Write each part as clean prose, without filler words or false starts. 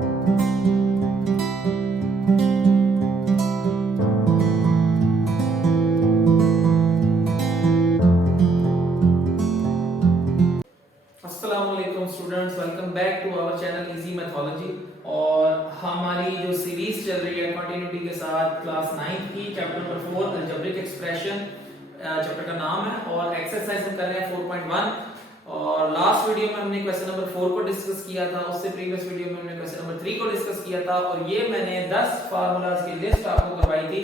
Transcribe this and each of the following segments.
अस्सलामुअलैकुम students, welcome back to our channel easy mathology. और हमारी जो सीरीज चल रही है कंटिन्यूटी के साथ क्लास 9 की chapter number 4 algebraic expression chapter का नाम है और एक्सरसाइज हम कर रहे हैं 4.1। और लास्ट वीडियो में हमने क्वेश्चन नंबर 4 को डिस्कस किया था, उससे प्रीवियस वीडियो में हमने क्वेश्चन नंबर 3 को डिस्कस किया था और ये मैंने 10 फार्मूलाज की लिस्ट आपको करवाई थी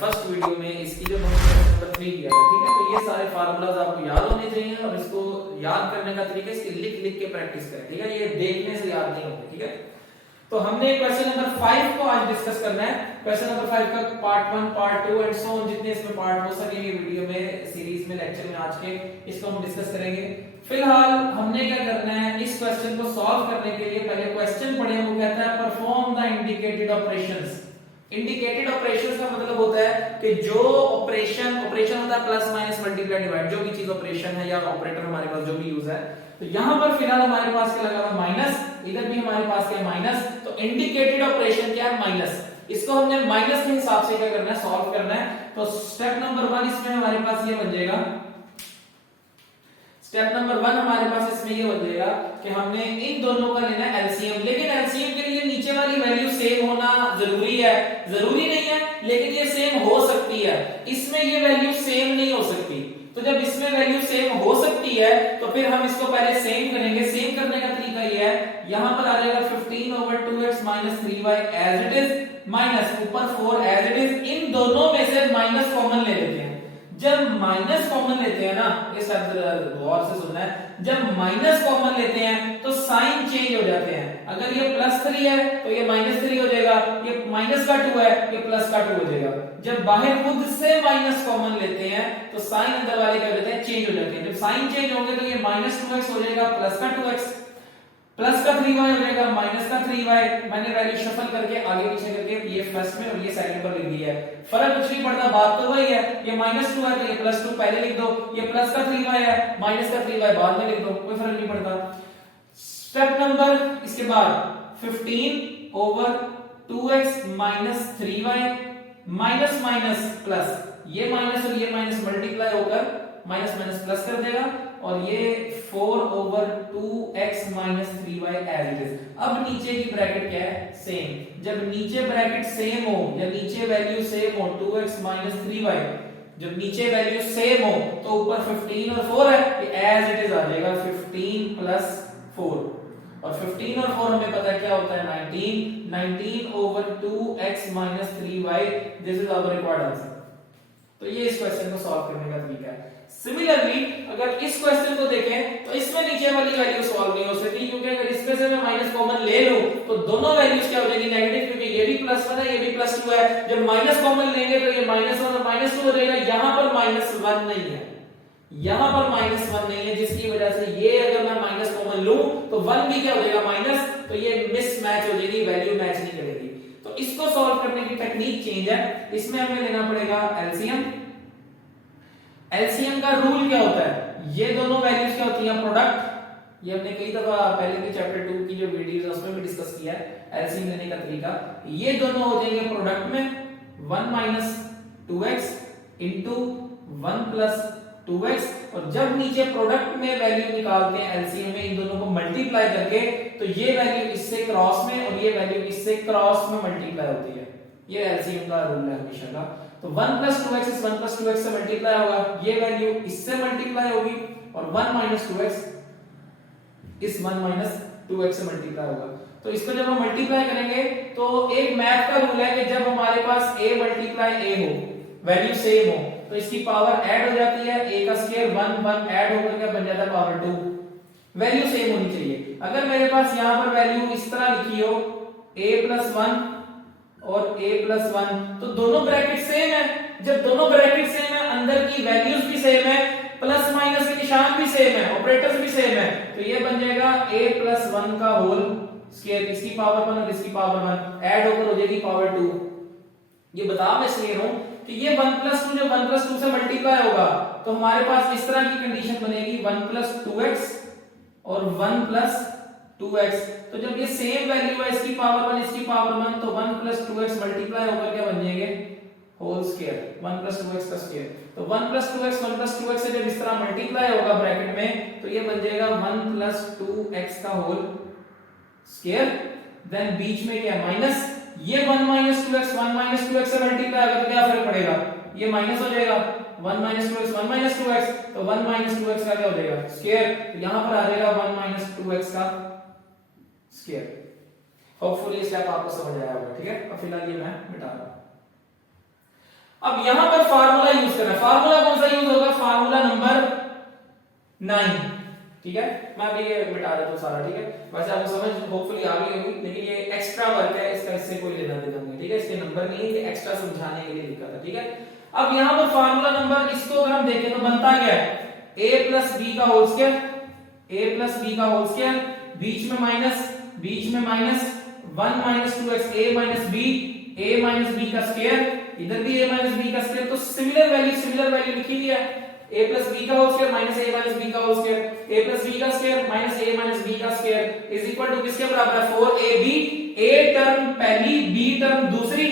फर्स्ट वीडियो में। इसकी जो हमने नंबर 3 किया था, ठीक है। तो ये सारे फार्मूलाज आपको याद होने चाहिए और इसको याद करने का तरीका इसकी लिख लिख के प्रैक्टिस करें, ठीक है। ये देखने से याद नहीं होता, ठीक है। तो हमने क्वेश्चन नंबर 5 को आज डिस्कस करना है। क्वेश्चन नंबर 5 का part 1, part 2 and so on, जितने इसमें पार्ट हो सकेंगे वीडियो में, सीरीज में, लेक्चर में आज के, इसको हम डिस्कस करेंगे। फिलहाल हमने क्या करना है, इस क्वेश्चन को सॉल्व करने के लिए पहले क्वेश्चन पढ़े, वो कहता है perform the indicated operations. Indicated operations का मतलब होता है कि जो ऑपरेशन होता है प्लस माइनस मल्टीप्लाई डिवाइड, जो भी चीज ऑपरेशन है या ऑपरेटर हमारे पास जो भी यूज है। तो यहां पर फिलहाल हमारे पास क्या लगा हुआ माइनस, इधर भी हमारे पास क्या है माइनस। तो इंडिकेटेड ऑपरेशन क्या है माइनस, इसको हमने माइनस के हिसाब से क्या करना है, सॉल्व करना है। तो स्टेप नंबर 1 इसमें हमारे पास ये बन जाएगा, स्टेप नंबर 1 हमारे पास इसमें ये बन जाएगा कि हमने इन दोनों का लेना है एलसीएम। लेकिन एलसीएम के लिए नीचे वाली वैल्यू सेम होना जरूरी है, जरूरी नहीं है लेकिन ये सेम हो सकती है। इसमें ये वैल्यू सेम नहीं हो सकती, तो जब इसमें वैल्यू सेम हो सकती है तो फिर हम इसको पहले सेम करेंगे। सेम करने का तरीका ये है, यहां पर आ जाएगा 15/2x - 3y as it is minus ऊपर 4 एज इट इज। इन दोनों में से माइनस कॉमन ले लेते हैं। जब माइनस कॉमन लेते हैं ना, ये सब गौर से सुनना है, जब माइनस कॉमन लेते हैं तो साइन चेंज हो जाते हैं। अगर ये +3 है तो ये -3 हो जाएगा, ये माइनस का 2 है ये प्लस का 2 हो जाएगा। जब बाहर खुद से माइनस कॉमन लेते हैं तो साइन अंदर वाले क्या हो जाते हैं, चेंज हो जाते हैं। जब साइन चेंज होंगे तो ये -2x हो जाएगा प्लस का 2x, प्लस का 3y हो जाएगा माइनस का 3y। मैंने वैल्यू शफल करके आगे पीछे करके ये फर्स्ट में और ये सेकंड पर लिख दिया है, फर्क कुछ नहीं पड़ता, बात तो वही है। ये -2 है तो ये +2 पहले लिख दो, ये प्लस का 3y है माइनस का 3y बाद में लिख दो, कोई फर्क नहीं पड़ता। स्टेप नंबर इसके बाद 15/2x - 3y minus minus plus, ये माइनस और ये माइनस मल्टीप्लाई होकर माइनस माइनस प्लस कर देगा और ये 4/2x - 3y as it is. अब नीचे की ब्रैकेट क्या है, सेम। जब नीचे ब्रैकेट सेम हो, जब नीचे वैल्यू सेम हो 2x - 3y, जब नीचे वैल्यू सेम हो तो ऊपर 15 और 4 है, ये एज इट इज आ जाएगा 15 + 4 और 15 और 4 हमें पता है क्या होता है 19/2x - 3y। This is our required answer. तो ये इस क्वेश्चन को सॉल्व करने का तरीका है। सिमिलरली अगर इस क्वेश्चन को देखें तो इसमें नीचे वाली वैल्यू सॉल्व नहीं हो सकती, क्योंकि अगर इसमें से मैं माइनस कॉमन ले लूं तो दोनों वैल्यूज क्या हो जाएंगी, नेगेटिव, क्योंकि ये भी +1 है ये भी +2 है। जब माइनस कॉमन लेंगे तो ये -1 और -2 हो जाएगा। यहां पर -1 नहीं है, यहां पर -1 नहीं है, जिसकी वजह से ये अगर मैं माइनस कॉमन लूं तो 1 भी क्या हो जाएगा माइनस, तो ये मिसमैच हो जाएगी, वैल्यू मैच नहीं करेगी। तो इसको सॉल्व करने की टेक्निक चेंज है। इसमें हमें लेना पड़ेगा एलसीएम। एलसीएम का रूल क्या होता है, ये दोनों वैल्यूज क्या होती हैं, प्रोडक्ट। ये हमने कई दफा पहले के चैप्टर 2 की जो वीडियोस है उसमें भी डिस्कस किया है एलसीएम लेने का तरीका। ये दोनों हो जाएंगे प्रोडक्ट में 1 - 2x इनटू 1 + 2x। और जब नीचे प्रोडक्ट में वैल्यू निकालते हैं एलसीएम में इन दोनों को मल्टीप्लाई करके, तो ये वैल्यू इससे क्रॉस में और ये वैल्यू इससे क्रॉस में मल्टीप्लाई होती है। ये एलसीएम का रूल है हमेशा का। तो 1 + 2x इस 1 + 2x से मल्टीप्लाई होगा, ये वैल्यू इससे मल्टीप्लाई होगी और 1 - 2x इस 1 - 2x से मल्टीप्लाई होगा। तो इसको जब हम मल्टीप्लाई करेंगे तो एक मैथ का रूल है कि जब हमारे पास a × a हो, वैल्यू सेम हो, तो इसकी पावर ऐड हो जाती है, a का स्क्वायर 1 ऐड होकर क्या बन जाता है पावर 2। वैल्यू सेम होनी चाहिए। अगर मेरे पास यहां पर वैल्यू इस तरह लिखी हो a + 1 और a + 1, तो दोनों ब्रैकेट सेम है। जब दोनों ब्रैकेट सेम है, अंदर की वैल्यूज भी सेम है, प्लस माइनस के निशान भी सेम है, ऑपरेटर्स भी सेम है, तो ये बन जाएगा a + 1 का होल स्क्वायर, इसकी पावर 1 और इसकी पावर 1 ऐड होकर हो जाएगी पावर 2। ये बता मैं इसलिए रहा हूं कि ये 1 + 2 जब 1 + 2 से मल्टीप्लाई होगा तो हमारे पास इस तरह की कंडीशन बनेगी 1 + 2x और 1 + 2x। तो जब ये सेम वैल्यू है, इसकी पावर 1 इसकी पावर 1, तो 1 + 2x मल्टीप्लाई होकर क्या बन जाएंगे, होल स्क्वायर, 1 + 2x का स्क्वायर। तो 1 + 2x 1 + 2x से जब इस तरह मल्टीप्लाई होगा ब्रैकेट में, तो ये बन जाएगा 1 + 2x का होल स्क्वायर। देन बीच में क्या माइनस, ये 1 - 2x 1 - 2x से मल्टीप्लाई होगा तो क्या फर्क पड़ेगा, ये माइनस हो जाएगा, 1 - 2x 1 - 2x, तो 1 - 2x का क्या हो जाएगा, स्क्वायर। तो यहां पर आ जाएगा 1 - 2x का स्क्वायर। होपफुली ये स्टेप आपको समझ आया होगा, ठीक है। अब फिलहाल ये मैं मिटा रहा हूं। अब यहां पर फार्मूला यूज करना है। फार्मूला कौन सा यूज होगा, फार्मूला नंबर 9, ठीक है। मैं अभी ये मिटा देता हूं सारा, ठीक है। वैसे आपको समझ होपफुली आ गई होगी, लेकिन ये एक्स्ट्रा वर्क है, इसका इससे कोई लेना देना नहीं, ठीक है। इसके नंबर नहीं है, ये एक्स्ट्रा समझाने के लिए लिखा था, ठीक है। अब यहां पर फार्मूला नंबर, इसको अगर हम देखें तो बनता क्या है, a + b का होल स्क्वायर, a + b का होल स्क्वायर, बीच में माइनस 1 - 2x a - b का स्क्वायर, इधर भी a - b का स्क्वायर। तो सिमिलर वैल्यू लिखी हुई है, a + b का whole square minus a - b का होल स्क्वायर, a + b का स्क्वायर माइनस a - b का स्क्वायर इज इक्वल टू किसके बराबर है, 4ab। a टर्म पहली, b टर्म दूसरी।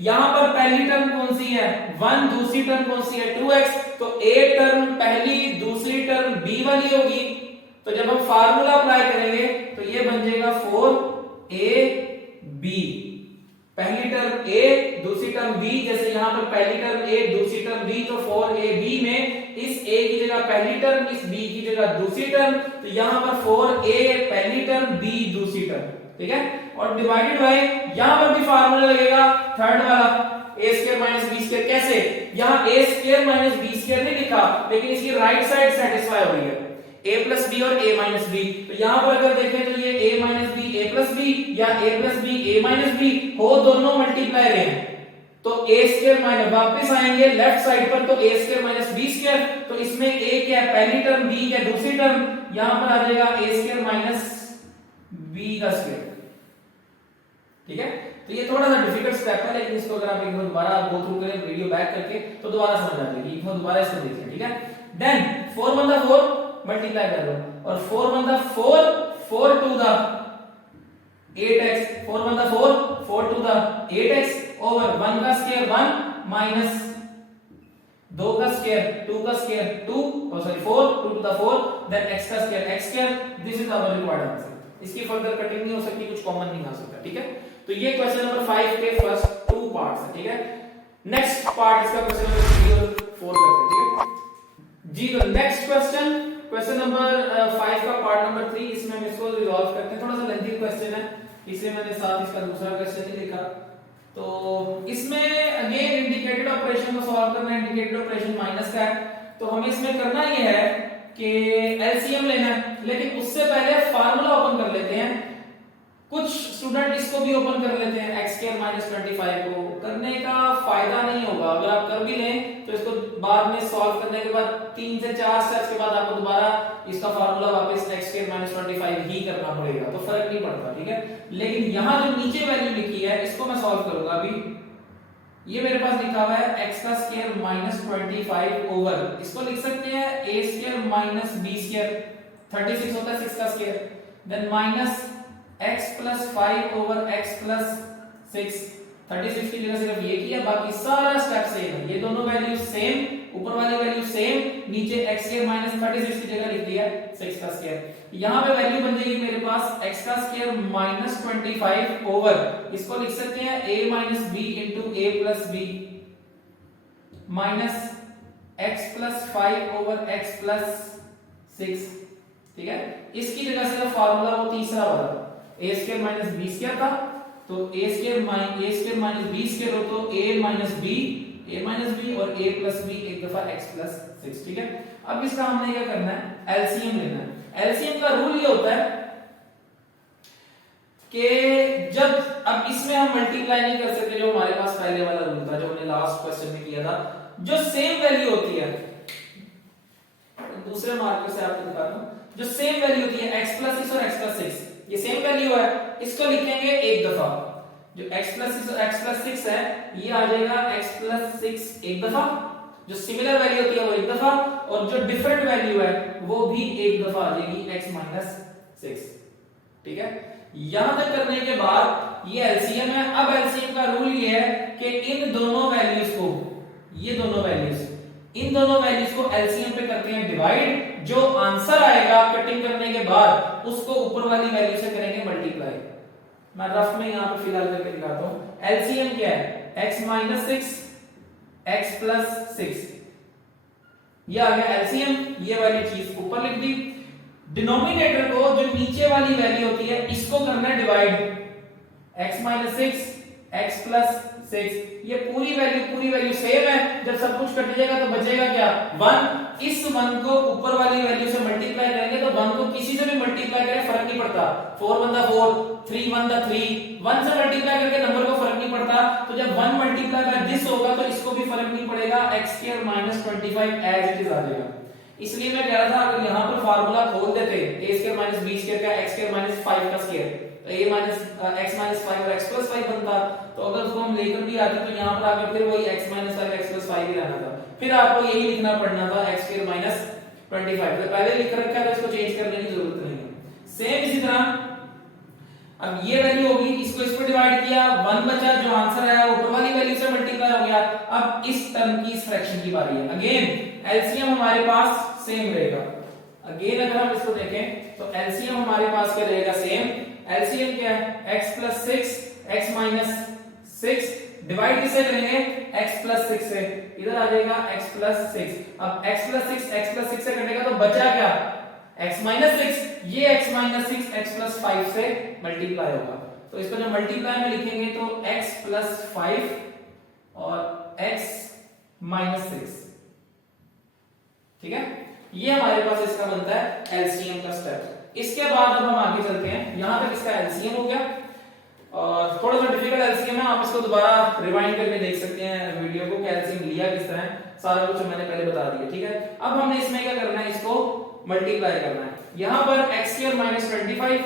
यहां पर पहली टर्म कौन सी है, 1, दूसरी टर्म कौन सी है, 2x। तो a टर्म पहली, दूसरी टर्म b वाली होगी। तो जब हम फार्मूला अप्लाई करेंगे तो ये बन जाएगा 4ab, पहली टर्म a, दूसरी टर्म b। जैसे यहां पर पहली टर्म a, दूसरी टर्म b, तो 4ab में इस a की जगह पहली टर्म, इस b की जगह दूसरी टर्म। तो यहां पर 4a पहली टर्म, b दूसरी टर्म, ठीक है। और डिवाइडेड बाय, यहां पर भी फार्मूला लगेगा थर्ड वाला, a² - b²। कैसे, यहां a² - b² नहीं लिखा, लेकिन इसकी राइट साइड सेटिस्फाई हो रही है, a + b और a - b। तो यहां पर अगर देखें तो ये a - b a + b या a + b a - b हो, दोनों मल्टीप्लाई रहे हैं। तो a² वापस आएंगे लेफ्ट साइड पर, तो a² - b²। तो इसमें a क्या है, पहली टर्म, b क्या दूसरी टर्म। यहां पर आ जाएगा a² - b का स्क्वायर, ठीक है। तो ये थोड़ा सा डिफिकल्ट स्टेप है, लेकिन इसको अगर आप एक बार दोबारा गो थ्रू करें वीडियो बैक करके, तो दोबारा समझ आ जाएगी। एक बार दोबारा इसको देखें, ठीक है। देन 4 × 4 मल्टीप्लाई कर लो, और 4 × 4 4 × 2 8x, 4 × 4 4 × 2 8x ओवर 1 का स्क्वायर 1 माइनस 2 का स्क्वायर 2 का स्क्वायर 2, सॉरी 4 2 × 4, देन x का square x²। This is our required answer. इसकी फर्दर कटिंग नहीं हो सकती, कुछ कॉमन नहीं आ सकता, ठीक है। तो ये क्वेश्चन नंबर 5 के फर्स्ट 2 पार्ट्स है, ठीक है। नेक्स्ट पार्ट इसका क्वेश्चन नंबर 4 करते हैं, ठीक है जी। तो नेक्स्ट क्वेश्चन नंबर 5 का पार्ट नंबर 3, इसमें हम इसको रिजॉल्व करते हैं। थोड़ा सा लेंथी क्वेश्चन है, इसलिए मैंने साथ इसका दूसरा क्वेश्चन ही लिखा। तो इसमें अगेन इंडिकेटेड ऑपरेशन को सॉल्व करना है। इंडिकेटेड ऑपरेशन माइनस का है, तो हमें इसमें करना ये है कि एलसीएम लेना है, लेकिन उससे पहले फार्मूला ओपन कर लेते हैं। कुछ स्टूडेंट इसको भी ओपन कर लेते हैं, x² - 25 को। करने का फायदा नहीं होगा, अगर आप कर भी लें तो इसको बाद में सॉल्व करने के बाद 3 से 4 स्टेप्स के बाद आपको दोबारा इसका फार्मूला वापस x² - 25 ही करना पड़ेगा, तो फर्क नहीं पड़ता, ठीक है। लेकिन यहाँ जो नीचे वैल्यू लिखी है, इसको मैं सॉल्व करूंगा अभी। ये मेरे पास लिखा हुआ है x² - 25 ओवर, इसको लिख सकते हैं a² - b², 36 होता है 6 का square, then minus x + 5 over x + 6। 36 की जगह सिर्फ ये किया, बाकी सारा स्टेप सेम है। ये दोनों वैल्यू सेम, ऊपर वाली वैल्यू सेम, नीचे x² - 36 की जगह लिख दिया 6 का स्क्वायर। यहां पे वैल्यू बन जाएगी मेरे पास x² - 25 ओवर, इसको लिख सकते हैं a - b * a + b minus x + 5 over x + 6, ठीक है। इसकी जगह सिर्फ फार्मूला वो तीसरा वाला a² - b² था, तो a² - b² हो तो a - b और a + b एक दफा x + 6, ठीक है। अब इसका हमने क्या करना है, एलसीएम लेना है। एलसीएम का रूल ये होता है कि जब, अब इसमें हम मल्टीप्लाई नहीं कर सकते, जो हमारे पास पहले वाला रूल था, जो हमने लास्ट क्वेश्चन में किया था। जो सेम वैल्यू होती है, दूसरे मार्कर से आपको दिखाता हूं, जो सेम वैल्यू होती है x + 6 और x + 6, ये सेम वैल्यू है, इसको लिखेंगे एक दफा। जो x + 6 और x + 6 है, ये आ जाएगा x + 6 एक दफा, जो सिमिलर वैल्यू होती है वो एक दफा, और जो डिफरेंट वैल्यू है वो भी एक दफा आ जाएगी x - 6, ठीक है। यहां तक करने के बाद ये एलसीएम है। अब एलसीएम का रूल ये है कि इन दोनों वैल्यूज को, ये दोनों वैल्यूज, इन दोनों वैल्यूज को एलसीएम पे करते हैं डिवाइड। जो आंसर आएगा कटिंग करने के बाद उसको ऊपर वाली वैल्यू से करेंगे मल्टीप्लाई। मैं रफ में यहां पे फिलहाल करके दिखाता हूं। एलसीएम क्या है? x माइनस 6 x प्लस 6, ये आ गया एलसीएम। ये वाली चीज ऊपर लिख दी। डिनोमिनेटर को, जो नीचे वाली वैल्यू होती है, इसको करना है divide. x minus 6 x plus 6, ये पूरी वैल्यू सेम है। जब सब कुछ कट जाएगा तो बचेगा क्या? 1। इस 1 को ऊपर वाली वैल्यू से मल्टीप्लाई करेंगे तो 1 को किसी से भी मल्टीप्लाई करें फर्क नहीं पड़ता। 4 1 4, 3 1 3, 1 से मल्टीप्लाई करके नंबर को फर्क नहीं पड़ता। तो जब 1 मल्टीप्लाई बाय दिस होगा तो इसको भी फर्क नहीं पड़ेगा, x² minus 25 as it is आ जाएगा। इसलिए मैं कह रहा था अगर यहां पर फार्मूला खोल देते a² माइनस b² का x² माइनस 5 का स्क्वायर, तो a माइनस x माइनस 5 और x प्लस 5 बनता। तो अगर उसको हम लेकर भी आते तो यहां पर आकर फिर वही x माइनस 5 x प्लस 5 ही रहना था। फिर आपको यही लिखना पड़ना था x² माइनस 25। तो पहले लिख रखा है तो इसको चेंज करने की जरूरत नहीं है। सेम इसी तरह अब ये वैल्यू होगी, इसको इस पर डिवाइड किया, 1 बचा, जो आंसर आया ऊपर वाली वैल्यू से मल्टीप्लाई हो गया। अब इस टर्म की, इस फ्रैक्शन की बारी है। अगेन एलसीएम हमारे पास सेम रहेगा। अगेन अगर हम इसको देखें तो एलसीएम हमारे पास क्या रहेगा? सेम। एलसीएम क्या है? x plus 6 x minus 6, divide किससे करेंगे? x प्लस 6 से, इधर आ जाएगा x प्लस 6। अब x प्लस 6 से कटेगा तो बचा क्या? x माइनस 6, ये x माइनस 6 x प्लस 5 से मल्टीप्लाई होगा। तो इसको जब मल्टीप्लाई में लिखेंगे तो x प्लस 5 और x माइनस 6, ठीक है। ये हमारे पास इसका बनता है एलसीएम का स्टेप। इसके बाद अब हम आगे चलते हैं। यहां तक इसका एलसीएम हो गया और थोड़ा सा डिफिकल्ट एलसीएम है, आप इसको दोबारा रिवाइंड करके देख सकते हैं वीडियो को, एलसीएम लिया किस तरह, सारा कुछ मैंने पहले बता दिया, ठीक है। अब हमने इसमें क्या करना है? इसको मल्टीप्लाई करना है। यहां पर x² माइनस 25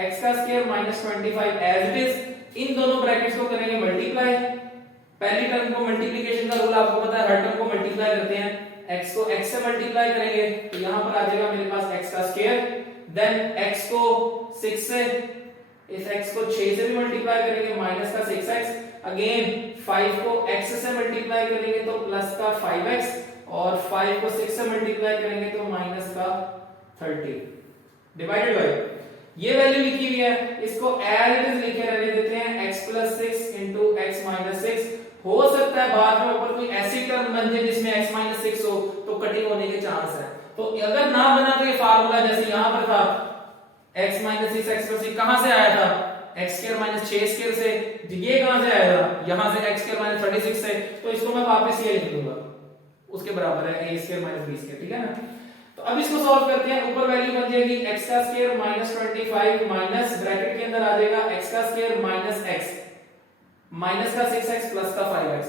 x का square minus 25 as it is, इन दोनों ब्रैकेट्स को करेंगे मल्टीप्लाई। पहली टर्म को मल्टीप्लिकेशन का रूल आपको पता है, हर टर्म को मल्टीप्लाई करते हैं। x को x से मल्टीप्लाई करेंगे तो यहां पर आ जाएगा मेरे पास x का स्क्वायर, देन x को 6 से, इस x को 6 से भी मल्टीप्लाई करेंगे, माइनस का 6x, अगेन 5 को x से मल्टीप्लाई करेंगे तो प्लस का 5x, और 5 को 6 से मल्टीप्लाई करेंगे तो माइनस का 30, डिवाइडेड बाय ये वैल्यू लिखी हुई है, इसको एज इट इज लिखे रहने देते हैं, x plus 6 into x minus 6। हो सकता है बाद में ऊपर कोई ऐसी टर्म बन जाए जिसमें x माइनस 6 हो तो कटिंग होने के चांस है। तो अगर ना बना तो ये फार्मूला जैसे यहां पर था x माइनस 6 x प्लस 6 कहां से आया था? x स्क्वायर माइनस 6 स्क्वायर से। ये कहां से आया था? यहां से x स्क्वायर माइनस 36 से। तो इसको मैं वापस ये लिख दूंगा, उसके बराबर है a square minus b square, ठीक है ना। तो अब इसको सॉल्व करते हैं। ऊपर वैल्यू बन जाएगी x का स्क्वायर माइनस 25 माइनस ब्रैकेट के अंदर आ जाएगा x का स्क्वायर माइनस x माइनस का 6x प्लस का 5x,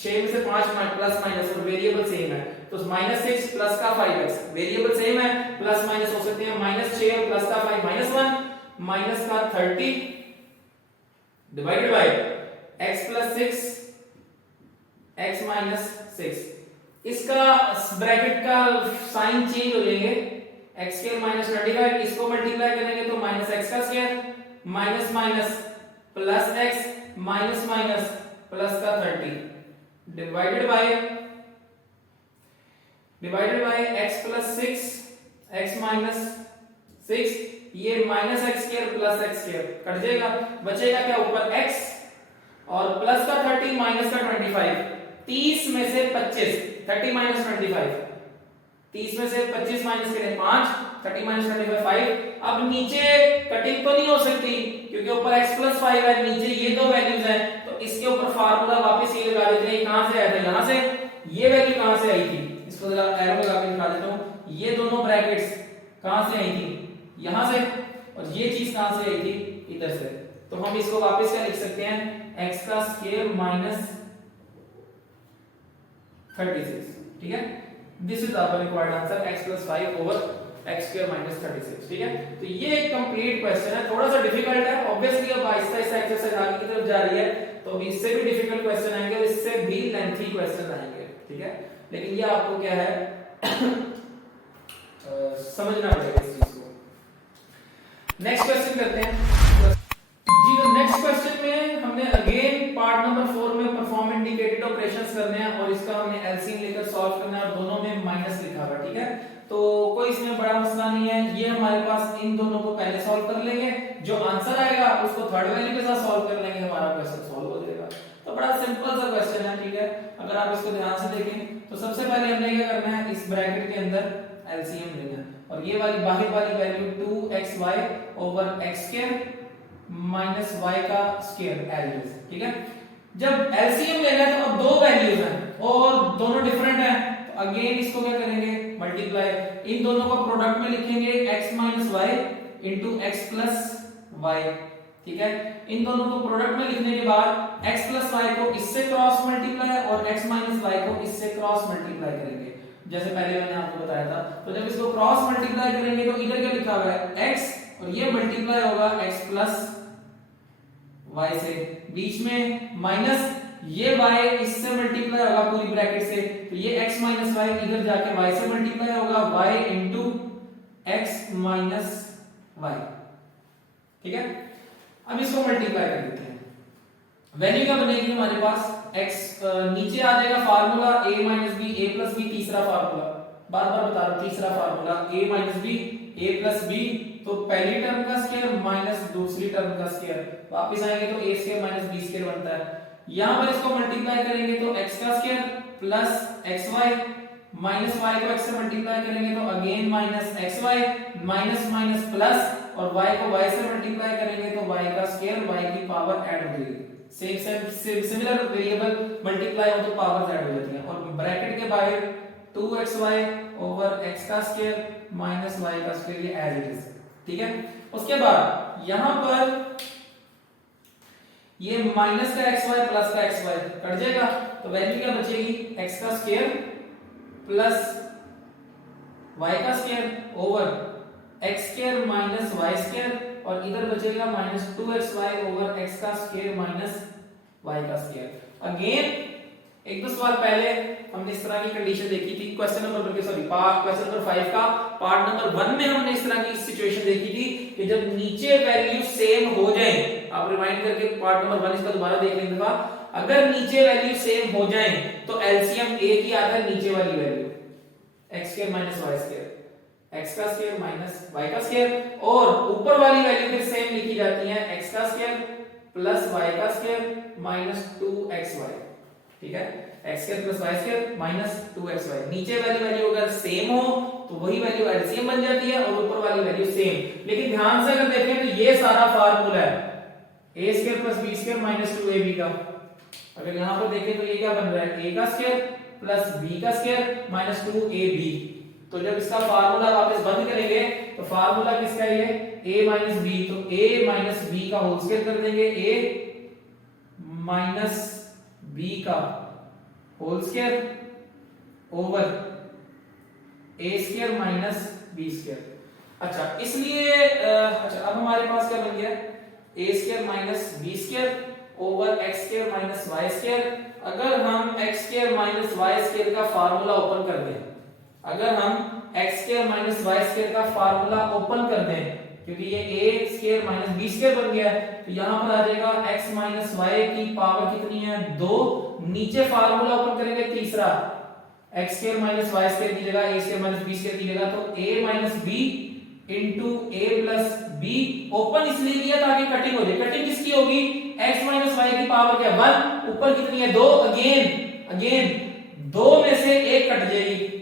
6 में से 5 प्लस माइनस और वेरिएबल सेम है तो माइनस 6 प्लस का 5x, वेरिएबल सेम है, प्लस माइनस हो सकते हैं, माइनस 6 और प्लस का 5 माइनस 1, माइनस का 30 divided by x plus 6 x minus 6। इसका ब्रैकेट का साइन चेंज हो जाएंगे, x स्क्वायर माइनस 25, इसको मल्टीप्लाई करेंगे तो माइनस x का square minus minus plus x minus minus plus का 30 divided by x plus 6 x minus 6, ये minus x square plus x square cut जाएगा, बचेगा क्या ऊपर x और प्लस का 30 माइनस का 25, 30 में से 25, 30 माइनस 25, 30 में से 25 माइनस करें 5, 30 माइनस 25 5। अब नीचे कटिंग तो नहीं हो सकती क्योंकि ऊपर x प्लस 5 है, नीचे ये दो वैल्यूज हैं, तो इसके ऊपर फार्मूला वापस ये लगा देते हैं। कहां से आया था? यहां से। ये वैल्यू कहां से आई थी? इसको जरा एरो लगा के दिखा देता हूं। ये दोनों ब्रैकेट्स कहां से आई थी? यहां से, और ये चीज कहां से आई थी? इधर से। तो हम इसको वापस क्या लिख सकते हैं? x का स्क्वायर माइनस 36, ठीक है। This is our required answer, x plus 5 over x square minus 36, ठीक है। तो ये एक कंप्लीट क्वेश्चन है, थोड़ा सा डिफिकल्ट है ऑब्वियसली, अब आहिस्ता आहिस्ता एक्सरसाइज आगे की तरफ जा रही है तो अभी इससे भी डिफिकल्ट क्वेश्चन आएंगे और इससे भी लेंथी क्वेश्चन आएंगे, ठीक है। लेकिन ये आपको क्या है समझना पड़ेगा इस चीज को। नेक्स्ट क्वेश्चन करते हैं। करने हैं और इसका हमने एलसीएम लेकर सॉल्व करना है और दोनों में माइनस लिखा हुआ है, ठीक है। तो कोई इसमें बड़ा मसला नहीं है, ये हमारे पास इन दोनों को पहले सॉल्व कर लेंगे, जो आंसर आएगा उसको थर्ड वैल्यू के साथ सॉल्व कर लेंगे, हमारा क्वेश्चन सॉल्व हो जाएगा। तो बड़ा सिंपल सा क्वेश्चन है, ठीक है। अगर आप इसको ध्यान से देखें तो सबसे पहले हमने क्या करना है, इस ब्रैकेट के अंदर एलसीएम लेना है और ये वाली बाहर वाली value 2xy over x square minus y का स्क्वायर एज इट इज, ठीक है। जब एलसीएम लेना है तो अब दो वैल्यूज हैं और दोनों डिफरेंट हैं, तो अगेन इसको क्या करेंगे, मल्टीप्लाई, इन दोनों को प्रोडक्ट में लिखेंगे x minus y into x plus y, ठीक है। इन दोनों को प्रोडक्ट में लिखने के बाद x प्लस y को इससे क्रॉस मल्टीप्लाई और x माइनस y को इससे क्रॉस मल्टीप्लाई करेंगे, जैसे पहले मैंने आपको बताया था। तो जब इसको क्रॉस मल्टीप्लाई करेंगे तो इधर क्या लिखा हुआ है x और ये मल्टीप्लाई होगा x प्लस y से, बीच में माइनस ये y इससे मल्टीप्लाई होगा पूरी ब्रैकेट से, तो ये x माइनस y इधर जाके y से मल्टीप्लाई होगा y into x minus y, ठीक है। अब इसको मल्टीप्लाई कर देते हैं, वैल्यू क्या बनेगी हमारे पास x, नीचे आ जाएगा formula a minus B A plus B, तीसरा फार्मूला, बार बार बता रहा हूं, तीसरा formula a minus B A plus B, तो पहली टर्म का स्क्वायर माइनस दूसरी टर्म का स्क्वायर, वापस आएंगे तो a square minus b square बनता है। यहां पर इसको मल्टीप्लाई करेंगे तो x का square plus xy minus y को x से मल्टीप्लाई करेंगे तो again minus xy minus minus plus और y को y से मल्टीप्लाई करेंगे तो y का स्क्वायर y की पावर ऐड हो जाएगी, सेम सिमिलर वेरिएबल मल्टीप्लाई हो तो पावर्स ऐड हो जाती हैं और ब्रैकेट के बाहर 2xy ओवर x का स्क्वायर माइनस y का स्क्वायर ये एज इट इज, ठीक है। उसके बाद यहां पर ये माइनस का xy प्लस का xy कट जाएगा, तो वैल्यू क्या बचेगी, x का स्क्वायर प्लस y का square over x square minus y square और इधर बचेगा माइनस 2xy ओवर x का स्क्वायर माइनस y का स्क्वायर। अगेन एक दो सवाल पहले हमने इस तरह की कंडीशन देखी थी, क्वेश्चन नंबर क्वेश्चन नंबर 5 का पार्ट नंबर 1 में हमने इस तरह की सिचुएशन देखी थी कि जब नीचे वैल्यू सेम हो जाए, आप रिमाइंड करके पार्ट नंबर 1 इसका दोबारा देख लेंगे, अगर नीचे वैल्यू सेम हो जाए तो एलसीएम a की आता है नीचे वाली value x square minus y square, x का स्क्वायर माइनस y का स्क्वायर, और ऊपर वाली वैल्यू फिर सेम लिखी जाती है x का स्क्वायर प्लस y का स्क्वायर माइनस 2xy, ठीक है। x square plus y square minus 2xy, नीचे वाली वैल्यू अगर सेम हो तो वही वैल्यू एलसीएम बन जाती है और ऊपर वाली वैल्यू सेम। लेकिन ध्यान से अगर देखें तो ये सारा फार्मूला है a square plus b square minus 2ab का, अगर यहां पर देखें तो ये क्या बन रहा है, a का स्क्वायर प्लस b का स्क्वायर माइनस 2ab, तो जब इसका फार्मूला वापस बंद करेंगे तो फार्मूला किसका है, ये a माइनस b, तो a माइनस b का होल स्क्वायर कर देंगे, a माइनस b का whole square over a square minus b square. अच्छा, इसलिए अच्छा अब हमारे पास क्या बन गया, a square minus b square over x square minus y square. अगर हम x square minus y square का फार्मूला ओपन कर दें, अगर हम x square minus y square का फार्मूला ओपन कर दें, क्योंकि ये a square minus b square बन गया है, तो यहां पर आ जाएगा x माइनस y की पावर कितनी है, 2, नीचे फार्मूला ओपन करेंगे तीसरा, x square minus y square की जगह a square minus b square की जगह, तो a minus b into a plus b, open इसलिए किया ताकि कटिंग हो जाए। कटिंग किसकी होगी, x माइनस y की पावर क्या, 1, ऊपर कितनी है, 2, अगेन 2 में से 1 कट जाएगी,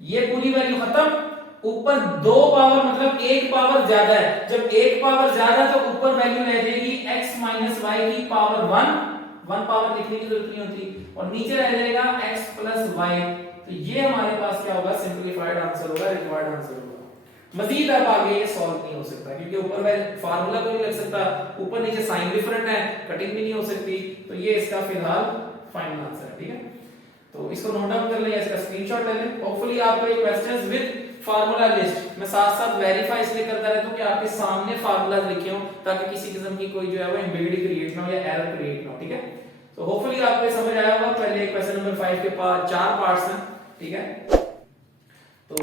ये पूरी वैल्यू खत्म, ऊपर 2 पावर मतलब 1 पावर ज्यादा है, जब 1 पावर ज्यादा तो ऊपर वैल्यू रह जाएगी x माइनस y की पावर 1 पावर लिखने की जरूरत नहीं होती, और नीचे रह जाएगा x प्लस y। तो ये हमारे पास क्या होगा, सिंपलीफाइड आंसर होगा, रिक्वायर्ड आंसर होगा। मजीद अब आगे ये सॉल्व नहीं हो सकता, क्योंकि ऊपर में फार्मूला कोई नहीं लग सकता, ऊपर नीचे साइन डिफरेंट है, कटिंग भी नहीं हो सकती, तो ये इसका फिलहाल फाइनल आंसर है, ठीक है। तो इसको नोट डाउन कर लें, इसका स्क्रीनशॉट ले लें। होपफुली आपको ये क्वेश्चंस विद फार्मूला लिस्ट मैं साथ साथ वेरीफाई इसलिए करता रहता हूं कि आपके सामने फार्मूला लिखे हो, ताकि किसी किस्म की कोई जो है वो एम्बेगडी क्रिएट ना हो या एरर क्रिएट ना हो, ठीक है। तो होपफुली आपको समझ आया होगा। पहले क्वेश्चन नंबर 5 के पास 4 पार्ट्स हैं, ठीक है। तो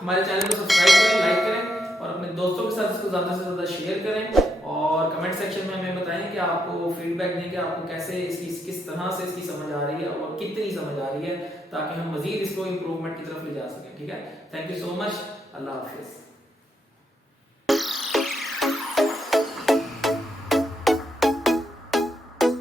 हमारे चैनल को सब्सक्राइब करें, लाइक करें और अपने दोस्तों के साथ इसको ज्यादा से ज्यादा शेयर करें। और कमेंट सेक्शन में हमें बताएं कि आपको फीडबैक दें कि आपको कैसे इसकी किस तरह से इसकी समझ आ रही है और कितनी समझ आ रही है, ताकि हम मजीद इसको इम्प्रूवमेंट की तरफ ले जा सकें। ठीक है, thank you so much, Allah Hafiz.